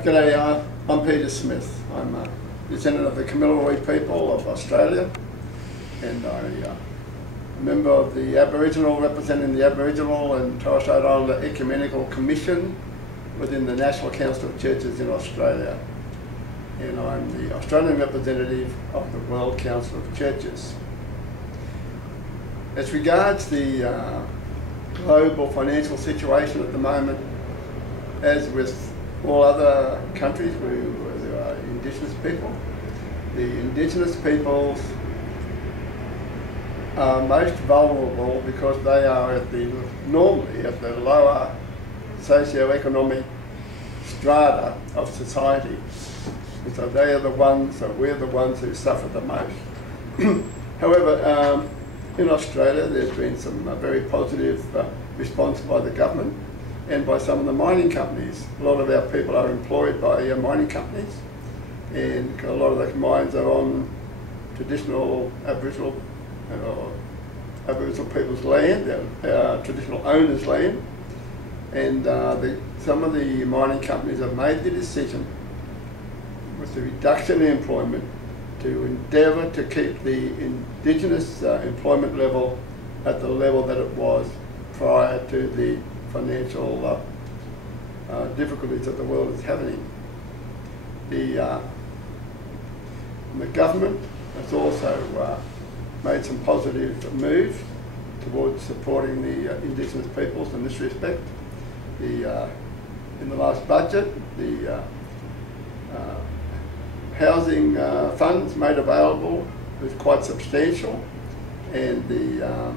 G'day, I'm Peter Smith. I'm a descendant of the Kamilaroi people of Australia, and I'm a member of the Aboriginal, representing the Aboriginal and Torres Strait Islander Ecumenical Commission within the National Council of Churches in Australia. And I'm the Australian representative of the World Council of Churches. As regards the global financial situation at the moment, as with all other countries where there are Indigenous people, the Indigenous peoples are most vulnerable because they are normally at the lower socio-economic strata of society. And so they are the ones, so we're the ones who suffer the most. However, in Australia there's been some very positive response by the government and by some of the mining companies. A lot of our people are employed by mining companies, and a lot of the mines are on traditional Aboriginal people's land, traditional owners' land, and some of the mining companies have made the decision, with the reduction in employment, to endeavour to keep the Indigenous employment level at the level that it was prior to the financial difficulties that the world is having. The government has also made some positive moves towards supporting the Indigenous peoples in this respect. In the last budget, the housing funds made available was quite substantial, and the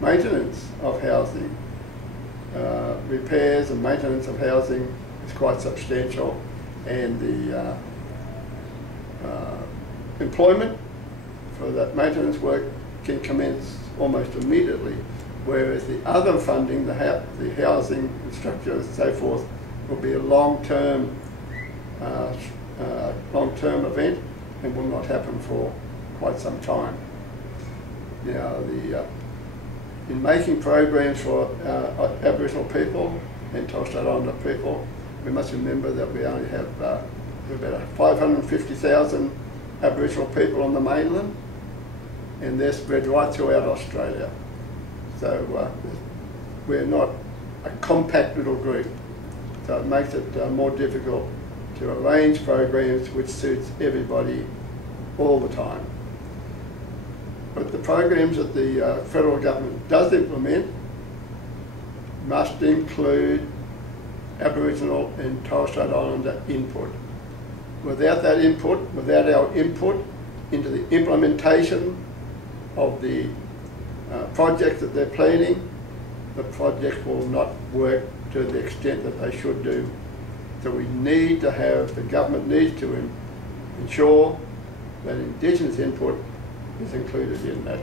maintenance of housing, repairs and maintenance of housing is quite substantial, and the employment for that maintenance work can commence almost immediately, whereas the other funding, the housing structure and so forth, will be a long-term event and will not happen for quite some time. Now, in making programs for Aboriginal people and Torres Strait Islander people, we must remember that we only have about 550,000 Aboriginal people on the mainland, and they're spread right throughout Australia. So we're not a compact little group, so it makes it more difficult to arrange programs which suits everybody all the time. But the programs that the federal government does implement must include Aboriginal and Torres Strait Islander input. Without that input, without our input into the implementation of the projects that they're planning, the project will not work to the extent that they should do. So we need to have, the government needs to ensure that Indigenous input is included in that.